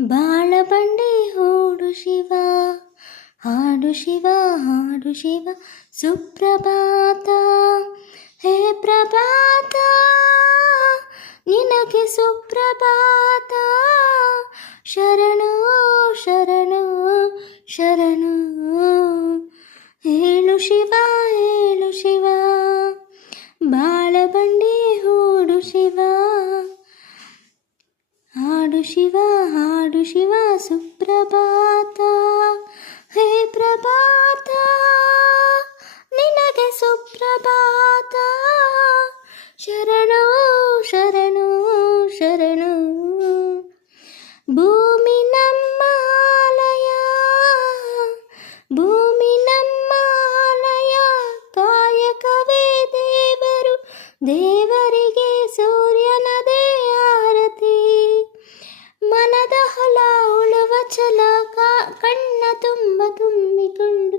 ಬಾಳಬಂಡಿ ಹೂಡು ಶಿವ, ಹಾಡು ಶಿವ, ಹಾಡು ಶಿವ. ಸುಪ್ರಭಾತ, ಹೇ ಪ್ರಭಾತ, ನಿನಗೆ ಸುಪ್ರಭಾತ. ಶರಣು ಶರಣು ಶರಣು, ಹೇಳು ಶಿವ, ಹೇಳು ಶಿವ. ಬಾಳಬಂಡಿ ಹೂಡು ಶಿವ, ಹಾಡು ಶಿವ, ಹಾಡು ಶಿವ. ಸುಪ್ರಭಾತ, ಹೇ ಪ್ರಭಾತ, ನಿನಗೆ ಸುಪ್ರಭಾತ. ಶರಣು ಶರಣು ಶರಣು. ಭೂಮಿ ನಮ್ಮಾಲಯ, ಭೂಮಿ ನಮ್ಮಾಲಯ. ಕಾಯಕವೇ ದೇವರು, ದೇವರಿಗೆ ಸೂರ್ಯನದೇ ಆರತಿ. ಮನದ ಹೊಲ ಉಳುವ ಛಲ, ಕಣ್ಣ ತುಂಬ ತುಂಬಿಕೊಂಡು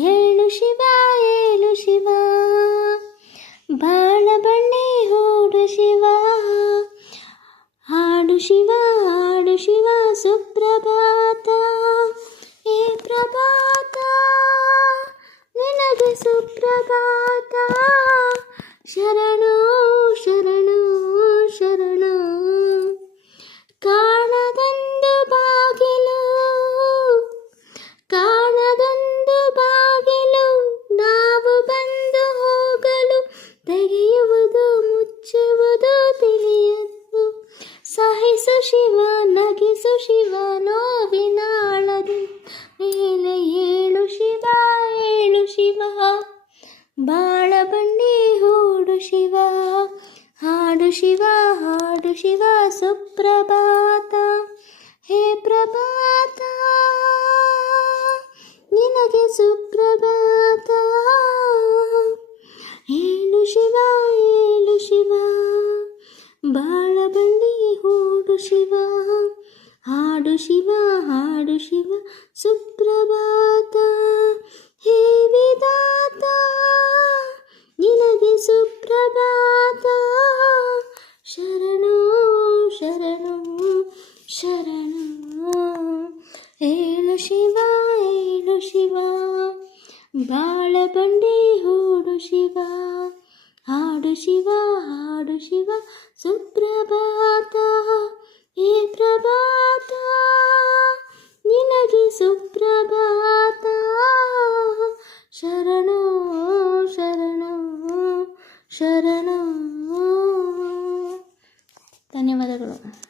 ಹೇಳು ಶಿವ, ಹೇಳು ಶಿವ. ಬಾಳಬಂಡಿ ಹೂಡು ಶಿವ, ಹಾಡು ಶಿವ, ಹಾಡು ಶಿವ. ಸುಪ್ರಭಾತ, ಹೇ ಪ್ರಭಾತ, ನಿನಗೆ ಸುಪ್ರಭಾತ. ಶರಣು ಶರಣು ಶರಣು. ಕಾಣದೊಂದು ಬಾಗಿಲು, ಕಾಣದೊಂದು ಬಾಗಿಲು. ನಾವು ಬಂದು ಹೋಗಲು ತೆಗೆಯುವುದು ಮುಚ್ಚುವುದು ತಿಳಿಯದು. ಸಹಿಸು ಶಿವ, ನಗಿಸು ಶಿವ, ನೋವಿನಾಳದು ಮೇಲೆ ಏಳು ಶಿವ, ಏಳು ಶಿವ. ಬಾಳಬಂಡಿ ಹೂಡು ಶಿವ, ಹಾಡು ಶಿವ, ಹಾಡು ಶಿವ. ಸುಪ್ರಭಾತ, ಹೇ ಪ್ರಭಾತ, ನಿನಗೆ ಸುಪ್ರಭಾತ. ಹೇಳು ಶಿವ, ಹೇಳು ಶಿವ. ಬಾಳಬಂಡಿ ಹೂಡು ಶಿವ, ಹಾಡು ಶಿವ, ಹಾಡು ಶಿವ. ಸುಪ್ರಭಾತ, ಹೇ ವಿಧಾತ, ನಿನಗೆ ಸುಪ್ರಭಾತ. ಶರಣು ಶರಣು ಶರಣು. ಹೇಳು ಶಿವ, ಹೇಳು ಶಿವ. ಬಾಳಬಂಡಿ ಹೂಡು ಶಿವ, ಹಾಡು ಶಿವ, ಹಾಡು ಶಿವ. ಸುಪ್ರಭಾತ, ಹೇ ಪ್ರಭಾತ, ನಿನಗೆ ಸುಪ್ರಭಾತ. ಶರಣು ಶರಣು ಶರಣು. ಧನ್ಯವಾದಗಳು.